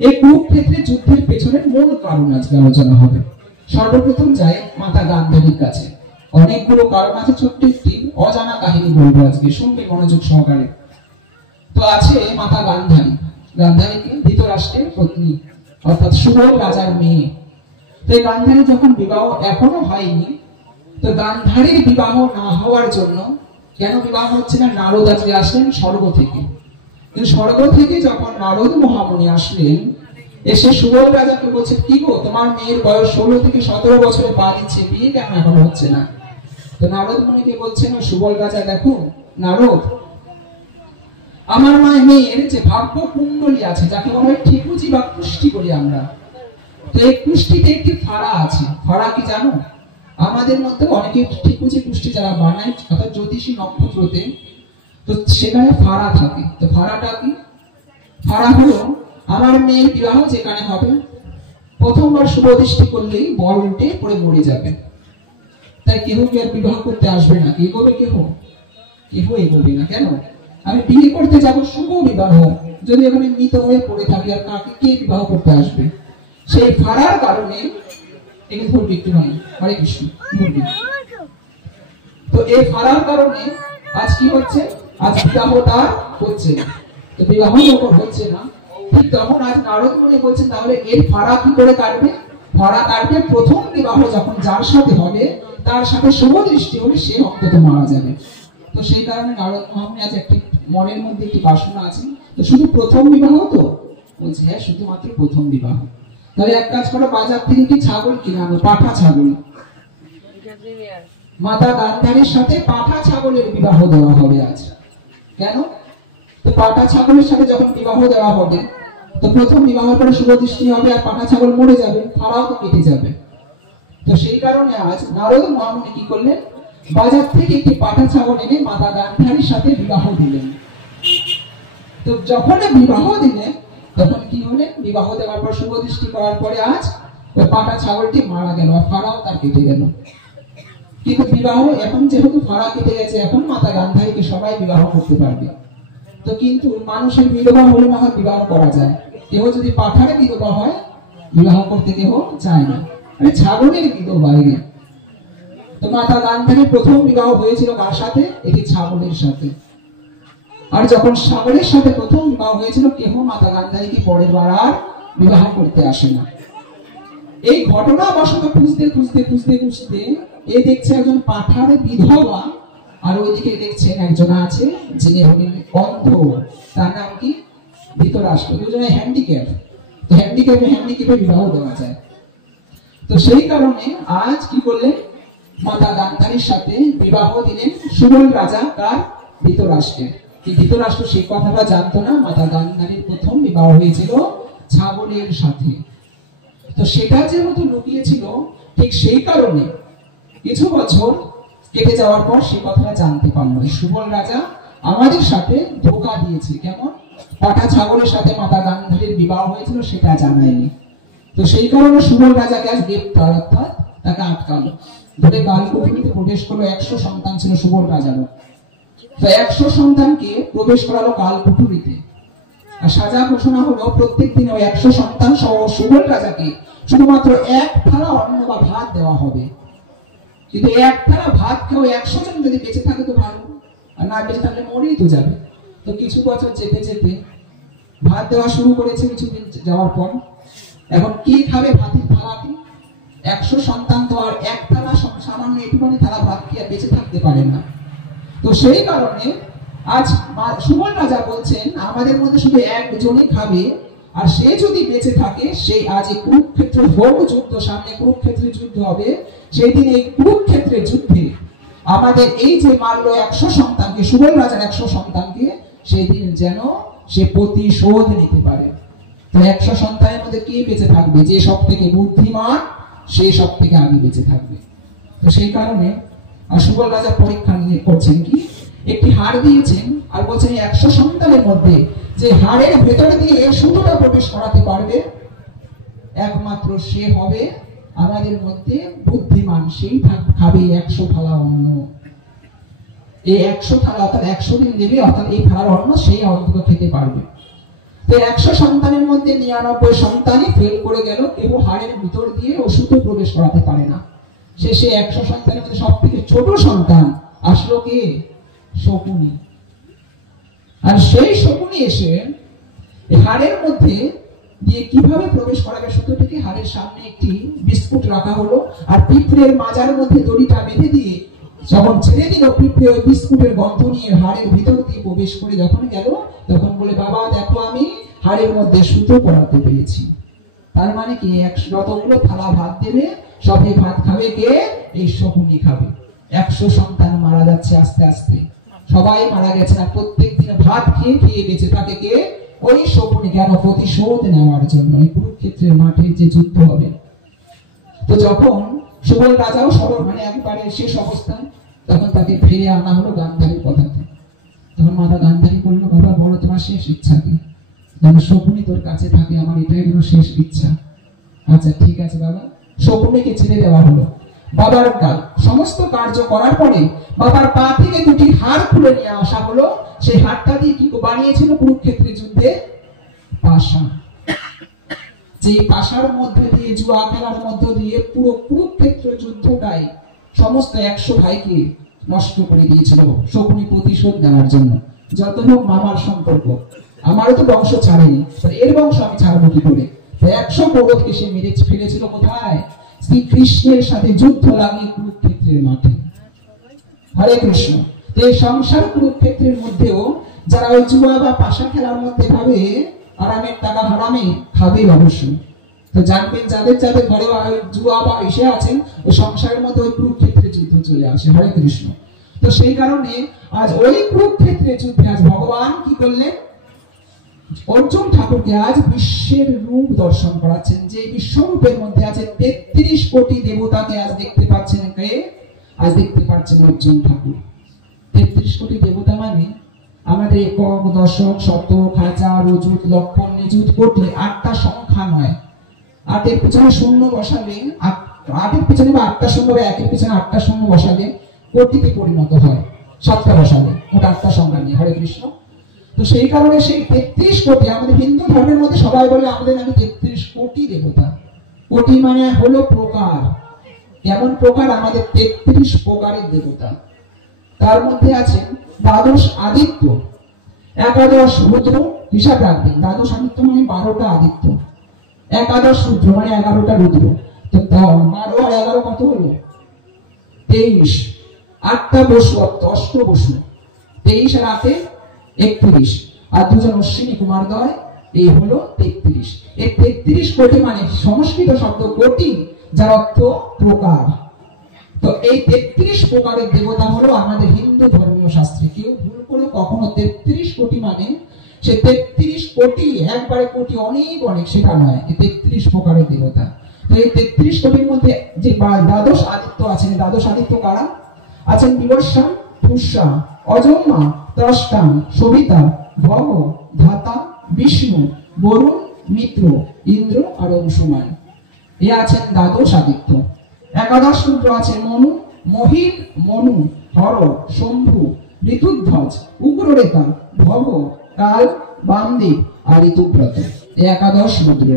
এই কুরুক্ষেত্রে যুদ্ধের পেছনের মূল কারণ আজকে আলোচনা হবে। সর্বপ্রথম যাই মাতা গান্ধারীর কাছে। অনেকগুলো কারণ আছে, ছোট্ট একটি অজানা কাহিনী বলবো আজকে, শুনবে মনোযোগ সহকারে। তো আছে মাতা গান্ধারী। গান্ধারী কি? ধৃতরাষ্ট্রের পত্নী, অর্থাৎ সুবল রাজার মেয়ে। তো এই গান্ধারী যখন বিবাহ এখনো হয়নি, তো গান্ধারীর বিবাহ না হওয়ার জন্য, কেন বিবাহ হচ্ছে না? নারদ আজকে আসলেন স্বর্গ থেকে। কিন্তু স্বর্গ থেকে যখন নারদ মহামুনি আসলেন, এসে সুবল রাজাকে বলছে, কি গো, তোমার মেয়ের বয়স 16 থেকে 17 বছরে পা দিচ্ছে, বিয়ে কেন এখনো হচ্ছে না? তো নারদ মুনিকে বলছেন সুবল রাজা, দেখো নারদ, আমার মেয়ের যে ভাগ্য কুণ্ডলী আছে, যাকে বলা হয় ঠিকুজি বা কুষ্টি বলি আমরা, তো এই কুষ্টিতে একটি ফাড়া আছে। ফাড়া কি জানো? আমাদের মধ্যে অনেকে ঠিকুজি কুষ্টি যারা বানায়, অর্থাৎ জ্যোতিষী নক্ষত্রতে, তো সেখানে ফাড়া থাকে। তো ফাড়াটা কি? ফাড়া হলো আমার মেয়ের বিবাহ যেখানে হবে, প্রথমবার শুভ দৃষ্টি করলেই বর উল্টে পড়ে মরে যাবে। তাই কেহ কি আর বিবাহ করতে আসবে না? এগোবে কেহ? কেহ এগোবে না। কেন? আমি বিয়ে করতে যাব শুভ বিবাহ, যদি এখানে মৃত হয়ে পড়ে থাকি, আর কাকে কে বিবাহ করতে আসবে? সেই ফাড়ার কারণে একে ধরবি একটু হয়। হরে কৃষ্ণ। তো এই ফাড়ার কারণে আজ কি হচ্ছে? আজ বিবাহটা হচ্ছে না। তো বিবাহ যখন হচ্ছে না, ঠিক তখন আজ নারদ মুনি বলছেন, তাহলে এর ফাড়া কি করে কাটবে? ফাড়া কাটবে প্রথম বিবাহ যখন যার সাথে হবে, তার সাথে শুভ দৃষ্টি হলে সে অন্তত মারা যাবে। তো সেই কারণে নারদ মহামুনি আজ একটি মনের মধ্যে একটি বাসনা আছে, তো শুধু প্রথম বিবাহ, তো বলছে হ্যাঁ শুধুমাত্র প্রথম বিবাহ। তাহলে এক কাজ করো, বাজার থেকে কি ছাগল কিনে আনো, পাঠা ছাগল। মাতা গান্ধারীর সাথে পাঠা ছাগলের বিবাহ দেওয়া হবে আজ। কেন? তো পাঠা ছাগলের সাথে যখন বিবাহ দেওয়া হবে, তো প্রথম বিবাহের পরে শুভ দৃষ্টি হবে, আর পাঠা ছাগল মরে যাবে, ফাড়াও তো কেটে যাবে। তো সেই কারণে আজ নারদ মহামুনি কি করলেন? বাজার থেকে একটি পাঠা ছাগল এনে মাতা গান্ধারীর সাথে বিবাহ দিলেন। তো যখন বিবাহ দিলেন, তখন কি হলেন? বিবাহ দেওয়ার পর শুভ দৃষ্টি করার পরে আজ ওই পাঠা ছাগলটি মারা গেল, আর ফাড়াও তার কেটে গেল। কিন্তু বিবাহ এখন যেহেতু ফাড়া কেটে গেছে, এখন মাতা গান্ধারীকে সবাই বিবাহ করতে পারবে। তো কিন্তু মানুষের বিধবা হলে না হয় বিবাহ করা যায়, কেউ যদি পাঠারে বিধবা হয় বিবাহ করতে কেউ চায় না, মানে ছাগলের বিধবা। তো মাতা গান্ধারীর প্রথম বিবাহ হয়েছিল কার সাথে? এটি ছাগলের সাথে। আর যখন ছাগলের সাথে প্রথম বিবাহ হয়েছিল, কেহ মাতা গান্ধারীকে পরের বার আর বিবাহ করতে আসে না। এই ঘটনা বশত খুঁজতে খুঁজতে খুঁজতে খুঁজতে এ দেখছে একজন পাঠার বিধবা, আর ওইদিকে দেখছেন একজন আছে যিনি হলেন অন্ধ, তার নাম কি? ধৃতরাষ্ট্র। দুজনে হ্যান্ডিক্যাপ। তো হ্যান্ডিক্যাপে বিবাহ দেওয়া যায়। তো সেই কারণে আজ কি করলেন? মাতা গান্ধারীর সাথে বিবাহ দিলেন সুবল রাজা, কার? ধৃতরাষ্ট্রের। ধৃতরাষ্ট্র সেই কথাটা জানতো না, মাতা গান্ধারীর প্রথম বিবাহ হয়েছিল ছাগলের সাথে। তো সেটা যেহেতু লুকিয়েছিল, ঠিক সেই কারণে কিছু বছর কেটে যাওয়ার পর সে কথাটা জানতে পারলো। সুবল রাজা আমাদের সাথে ধোঁকা দিয়েছে। কেমন? পাঠা ছাগলের সাথে মাতা গান্ধারীর বিবাহ হয়েছিল সেটা জানায়নি। তো সেই কারণে সুবল রাজাকে আজ গ্রেপ্তার, অর্থাৎ তাকে আটকালো, ধরে কালকুঠুরিতে প্রবেশ করলো। 100 সন্তান ছিল সুবল রাজার। তো 100 সন্তানকে প্রবেশ করালো কালকুঠুরিতে, আর সাজা ঘোষণা হলো প্রত্যেক দিন ওই 100 সন্তান সহ সুবল রাজাকে শুধুমাত্র এক থালা অন্ন বা ভাত দেওয়া হবে। কিন্তু এক থালা ভাত খেয়ে 100 জন যদি বেঁচে থাকে তো ভালো, আর না বেঁচে থাকলে মরেই তো যাবে। তো কিছু বছর যেতে যেতে ভাত দেওয়া শুরু করেছে। কিছুদিন যাওয়ার পর এখন কি খাবে ভাতের থালাটি? 100 সন্তান তো আর এক থালা সামান্য একটুখানি থালা ভাত খেয়ে বেঁচে থাকতে পারে না। তো সেই কারণে আজ সুবল রাজা বলছেন, আমাদের মধ্যে শুধু একজনই খাবে, আর সে যদি বেঁচে থাকে, সেই আজ এই কুরুক্ষেত্র হোক যুদ্ধ, সামনে কুরুক্ষেত্রের যুদ্ধ হবে, সেই দিন এই কুরুক্ষেত্রের যুদ্ধে আমাদের এই যে মারল 100 সন্তানকে, সুবল রাজার 100 সন্তানকে, সেই দিন যেন সে প্রতিশোধ নিতে পারে। তো 100 সন্তানের মধ্যে কে বেঁচে থাকবে? যে সব থেকে বুদ্ধিমান, সে সব থেকে আগে বেঁচে থাকবে। তো সেই কারণে সুবল রাজা পরীক্ষা করছেন, কি একটি হাড় দিয়েছেন, আর বলছেন 100 সন্তানের মধ্যে যে হাড়ের ভেতরে দিয়ে এই সুতোটা প্রবেশ করাতে পারবে, একমাত্র সে হবে আমাদের মধ্যে বুদ্ধিমান, সেই খাবে 100 থালা অন্ন। এই 100 থালা, অর্থাৎ 100 দিন দেবে, অর্থাৎ এই থালার অন্ন সেই অন্তত খেতে পারবে। তো তো 100 সন্তানের মধ্যে 99 সন্তানই ফেল করে গেল, কেউ হাড়ের ভিতর দিয়ে ওষুধও প্রবেশ করাতে পারে না। শেষে 100 সন্তানের মধ্যে সব থেকে ছোট সন্তান আসলো কে? শকুনি। আর সেই শকুনি এসে হাড়ের মধ্যে দিয়ে কিভাবে প্রবেশ করাবে সুতোটিকে, হাড়ের সামনে একটি বিস্কুট রাখা হলো, আর পিঁপড়ের মাজার মধ্যে দড়িটা বেঁধে দিয়ে যখন ছেড়ে দিল, পিঁপড়ে ওই বিস্কুটের গন্ধ নিয়ে হাড়ের ভিতর দিয়ে প্রবেশ করে যখন গেল, তখন বলে, বাবা দেখো আমি হাড়ের মধ্যে সুতো পরাতে পেরেছি। তার মানে কি, যতগুলো থালা ভাত দেবে সবে ভাত খাবে কে? এই শকুনি খাবে। 100 সন্তান মারা যাচ্ছে আস্তে আস্তে, সবাই মারা গেছে, আর প্রত্যেক দিন ভাত খেয়ে খেয়ে বেঁচে থাকে কে? ওই শকুনি। কেন? প্রতিশোধ নেওয়ার জন্য। এই কুরুক্ষেত্রের মাঠে যে যুদ্ধ হবে, তো যখন সুবল রাজাও সরল মানে একবারে শেষ অবস্থায়, তখন তাকে ফিরে আনা হলো গান্ধারীর কথাতে। তখন মাতা গান্ধারী বললো, বাবা বলো তোমার শেষ ইচ্ছা কি? যেন শকুনি তোর কাছে থাকে, আমার এটাই হলো শেষ ইচ্ছা। আচ্ছা ঠিক আছে বাবা। শকুনিকে ছেড়ে দেওয়া হলো। বাবার সমস্ত কার্য করার পরে বাবার পা থেকে দুটি হাড় খুলে নিয়ে আসা হলো। সেই হাড়টা দিয়ে কি বানিয়েছিল কুরুক্ষেত্রের যুদ্ধে? পাশা। যে পাশার মধ্যে দিয়ে, জুয়া খেলার মধ্য দিয়ে পুরো কুরুক্ষেত্র যুদ্ধটাই সমস্ত 100 ভাইকে নষ্ট করে দিয়েছিল শকুনি প্রতিশোধ নেওয়ার জন্য। যত হোক মামার সম্পর্ক, আমারও তো বংশ ছাড়েনি, এর বংশ আমি ছাড়বো কি করে? 100 কৌরবকে সে মেরে ফেলেছিল কোথায়? শ্রীকৃষ্ণের সাথে যুদ্ধ লাগিয়ে কুরুক্ষেত্রের মাঠে। হরে কৃষ্ণ। এই সংসার কুরুক্ষেত্রের মধ্যেও যারা ওই জুয়া বা পাশা খেলার মধ্যে ভাবে আরামের টাকা হারামে খাবে অবশ্যই, তো জানবেন যাদের যাদের ঘরে জুয়া বা এসে আছেন, ওই সংসারের মধ্যে ওই কুরুক্ষেত্রের যুদ্ধ চলে আসে। হরে কৃষ্ণ। তো সেই কারণে আজ ওই কুরুক্ষেত্রের যুদ্ধে আজ ভগবান কি করলেন? অর্জুন ঠাকুরকে আজ বিশ্বের রূপ দর্শন করাচ্ছেন। যে বিশ্বরূপের মধ্যে আছে 33 কোটি দেবতাকে আজ দেখতে পাচ্ছেন কে? আজ দেখতে পাচ্ছেন অর্জুন ঠাকুর। 33 কোটি দেবতা মানে আমাদের একক, দশক, শতক, হাজার, অযুত, লক্ষণ, নিযুত, কোটি 8টা সংখ্যা নয়। 8-এর পিছনে শূন্য বসালে, 8-এর পিছনে বা 8টা শূন্য বা 1-এর পিছনে 8টা শূন্য বসালে কোটিতে পরিণত হয়। 7টা বসালে ওটা 8টা সংখ্যা নিয়ে। হরে কৃষ্ণ। তো সেই কারণে সেই 33 কোটি, আমাদের হিন্দু ধর্মের মধ্যে সবাই বলে আমাদের নাকি 33 কোটি দেবতা। কোটি মানে হলো প্রকার। কেমন প্রকার? আমাদের 33 প্রকারের দেবতা। তার মধ্যে আছে দ্বাদশ আদিত্য, 11 রুদ্র। হিসাব রাখবেন, দ্বাদশ আদিত্য মানে 12টা আদিত্য, 11 রুদ্র মানে 11টা রুদ্র। তো 12 আর 11 কত হলো? 23। 8টা বসু, অষ্ট বসু, 23 আর 8-এ 31, আর 2জন অশ্বিনী কুমারদ্বয়, এই হলো 33। এই 33 কোটি মানে সংস্কৃত শব্দ কোটি, যার অর্থ প্রকার। তো এই 33 প্রকারের দেবতা হলো আমাদের হিন্দু ধর্মীয় শাস্ত্রে। কেউ ভুল করে কখনো 33 কোটি মানে সে 33 কোটি একবারে কোটি অনেক অনেক, সেটা নয়। এই 33 প্রকারের দেবতা। তো এই 33 কোটির মধ্যে যে দ্বাদশ আদিত্য আছেন, দ্বাদশ আদিত্য কারা আছেন? বিবস্বান, পুষ্যা, অজন্মা, ত্রষ্টা, সবিতা, ভগ, ধাতা, বিষ্ণু, বরুণ, মিত্র, ইন্দ্র আর অংশুমান। এ আছেন দ্বাদশ আদিত্য। 11 রুদ্র আছে মনু, মহিন, মনু, হর, শম্ভু, ঋতুধ্বজ, উগ্ররেতা, ভগ, কাল, বামদেব আর ঋতুব্রত। 11 রুদ্র।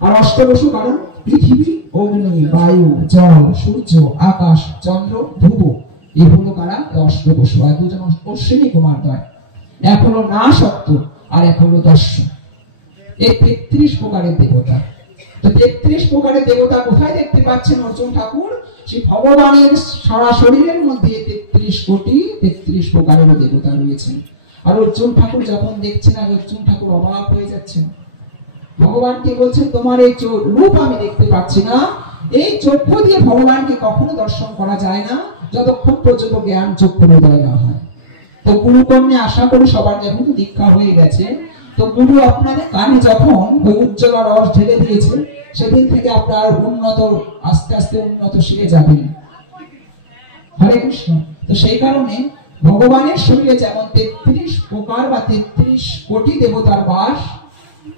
আর অষ্টবসু কারণ পৃথিবী, অগ্নি, বায়ু, জল, সূর্য, আকাশ, চন্দ্র, ধ্রুব। এই হলো কারা? অষ্টবসু। আর 2জন অশ্বিনী কুমারদ্বয়। এক হলো না সত্য আর এক হলো দস্যু। এই 33 প্রকারের দেবতা। তো 33 প্রকারের দেবতা কোথায় দেখতে পাচ্ছেন অর্জুন ঠাকুর? সেই ভগবানের সারা শরীরের মধ্যে 33 কোটি 33 প্রকারের দেবতা রয়েছেন। আর অর্জুন ঠাকুর যখন দেখছেন, আর অর্জুন ঠাকুর অবাক হয়ে যাচ্ছেন। ভগবানকে বলছেন, তোমার এই রূপ আমি দেখতে পাচ্ছি না। এই চক্ষু দিয়ে ভগবানকে কখনো দর্শন করা যায় না যতক্ষণ পর্যন্ত জ্ঞান চক্ষু উদয় না হয়। তো গুরুকর্ণে আশা করি সবার যেহেতু দীক্ষা হয়ে গেছে, তো গুরু আপনাদের কানে যখন ওই উজ্জ্বল রস ঢেলে দিয়েছে, সেদিন থেকে আপনার উন্নত, আস্তে আস্তে উন্নত শিখে যাবেন। হরে কৃষ্ণ। তো সেই কারণে ভগবানের শরীরে যেমন 33 প্রকার বা 33 কোটি দেবতার বাস,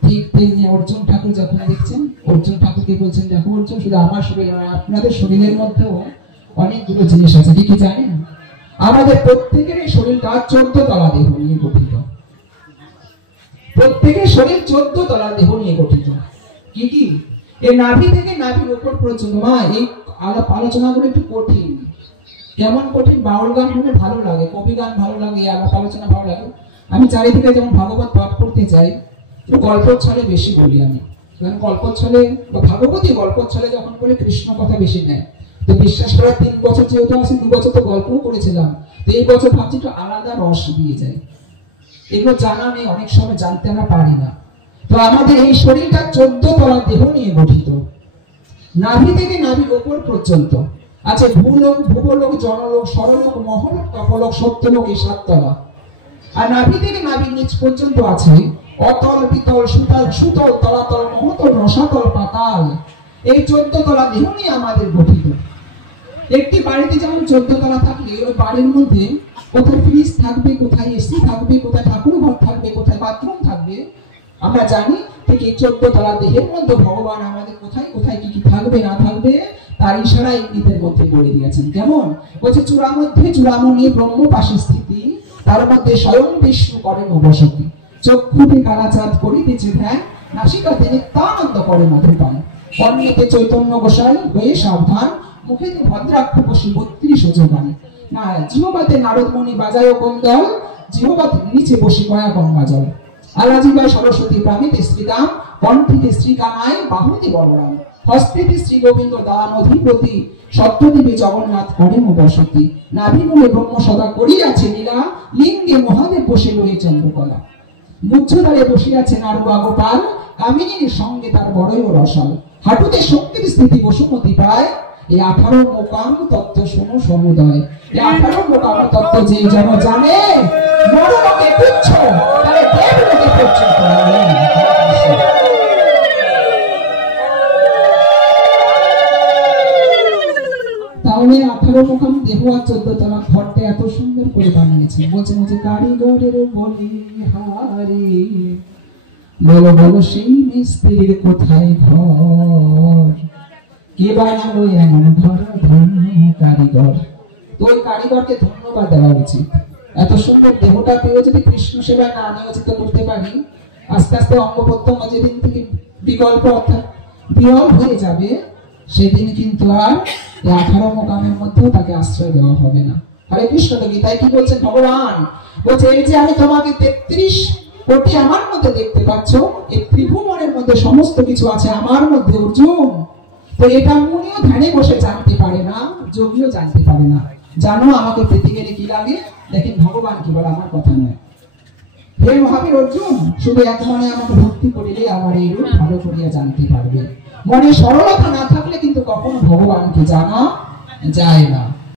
ঠিক তেমনি অর্জুন ঠাকুর যখন দেখছেন, অর্জুন ঠাকুরকে বলছেন, দেখো অর্জুন, শুধু আমার শরীর নয়, আপনাদের শরীরের মধ্যেও অনেকগুলো জিনিস আছে। কি কি জানেন? আমাদের প্রত্যেকের এই শরীরটা 14 তলা দেহ নিয়ে গঠিত। প্রত্যেকের শরীর 14 তলা দেহ নিয়ে গঠিত। কি কি? এই নাভি থেকে নাভির উপর পর্যন্ত। মা এই আলোচনাগুলো একটু কঠিন। কেমন কঠিন? বাউল গান শুনে ভালো লাগে, কবি গান ভালো লাগে, আলাপ আলোচনা ভালো লাগে। আমি চারিদিকে যেমন ভাগবত পাঠ করতে যাই, একটু গল্পের ছলে বেশি বলি আমি। কারণ গল্পের ছলে বা ভাগবতী গল্পের ছলে যখন বলে কৃষ্ণ কথা বেশি নেয়। তো বিশ্বাস করার 3 বছর যেহেতু আছে, 2 বছর তো গল্পও করেছিলাম, তো এই বছর ভাবছি একটু আলাদা রস দিয়ে যায়। এগুলো জানা নেই, অনেক সময় জানতে আমরা পারি না। তো আমাদের এই শরীরটা 14 তলা দেহ নিয়ে গঠিত। নাভি থেকে নাভির উপর পর্যন্ত আছে ভূলোক, ভূগোলোক, জনলোক, সরলোক, মহলোক, তপলোক, সত্যলোক, এই 7 তলা। আর নাভি থেকে নাভির নিচ পর্যন্ত আছে অতল, বিতল, সুতল, সুতল, তলাতল, মহতল, রসাতল, পাতাল। এই 14 তলা দেহ নিয়ে আমাদের গঠিত। একটি বাড়িতে যেমন 14 তলা থাকলে ওই বাড়ির মধ্যে কোথায় ফ্রিজ থাকবে, কোথায় এসি থাকবে, কোথায় ঠাকুর ঘর থাকবে, কোথায় বাথরুম থাকবে আমরা জানি। ঠিক এই 14 তলা দেহের মধ্যে ভগবান আমাদের কোথায় কোথায় কি কি থাকবে না থাকবে তার ইশারা ইঙ্গিতের মধ্যে বলে দিয়েছেন। কেমন? বলছে চূড়া মধ্যে চূড়ামণি ব্রহ্ম পাশে স্থিতি, তার মধ্যে স্বয়ং বিষ্ণু করেন বসতি। চক্ষুতে কালাচাঁদ করিতেছে ধ্যান, নাসিকাতে নিত্যানন্দ করে মধুপান। কর্ণেতে চৈতন্য গোসাই হয়ে সাবধান, মুখেতে ভদ্রাক্ষ বসে 32 যোগান। না জিহ্বাতে নারদমণি বাজায় কন্দল, জিহ্বাতে নিচে বসে গয়া গঙ্গা জল। আলাজিবাই সরস্বতী, প্রাণীতে শ্রীরাম, কণ্ঠিতে শ্রীকানায়, বাহুতে বলরাম, হস্তেতে শ্রী গোবিন্দ দান অধিপতি, সত্যদেবী জগন্নাথ করেন বসতি। নাভিমূলে ব্রহ্ম সদা করিয়াছে লীলা, লিঙ্গে মহাদেব বসে লয়ে চন্দ্রকলা। মুচ্ছদ্বারে বসিয়াছে নারুয়া গোপাল, কামিনীর সঙ্গে তার বড়ই রসাল। হাঁটুতে শক্তির স্থিতি বসুমতি পায়, এই 18 মোকাম তত্ত্ব শোনো সমুদয়। এই 18 মোকাম তত্ত্ব যে যেন জানে, নরলোকে তুচ্ছ তাহলে দেবলোকে পর্যন্ত। তাহলে 18 মোকাম দেহ আর 14 তলা ঘরটা এত সুন্দর করে বানিয়েছে। বলছেন যে কারিগরের বলি হারি, বলো বলো সেই মিস্ত্রির কোথায় ঘর, কে বানালো এমন ঘর, ধন্য কারিগর। তো ওই কারিগরকে ধন্যবাদ দেওয়া উচিত। এত সুন্দর দেহটা পেয়ে যদি কৃষ্ণ সেবা না নিয়োজিত করতে পারি, আস্তে আস্তে অঙ্গ প্রত্যঙ্গ যেদিন থেকে বিকল্প অর্থাৎ বিরল হয়ে যাবে, সেদিন কিন্তু আর 18 মোকামের মধ্যেও তাকে আশ্রয় দেওয়া হবে না। হরে কৃষ্ণ। তো গীতায় কি বলছেন ভগবান? বলছে এই যে আমি তোমাকে 33 কোটি আমার মধ্যে দেখতে পাচ্ছ, এই ত্রিভুবনের মধ্যে সমস্ত কিছু আছে আমার মধ্যে অর্জুন। তো এটা মুনিও ধ্যানে বসে জানতে পারে না, যোগীও জানতে পারে না। জানো আমাকে পেতে গেলে কি লাগে? দেখেন ভগবান কি বলে, আমার কথা নয়। হে মহাবীর অর্জুন, শুধু এক মনে আমাকে ভক্তি করিলে আমার এই রূপ ভালো করিয়া জানতে পারবে। মনে সরলতা না থাকলে কিন্তু কখনো ভগবানকে জানা যায় না।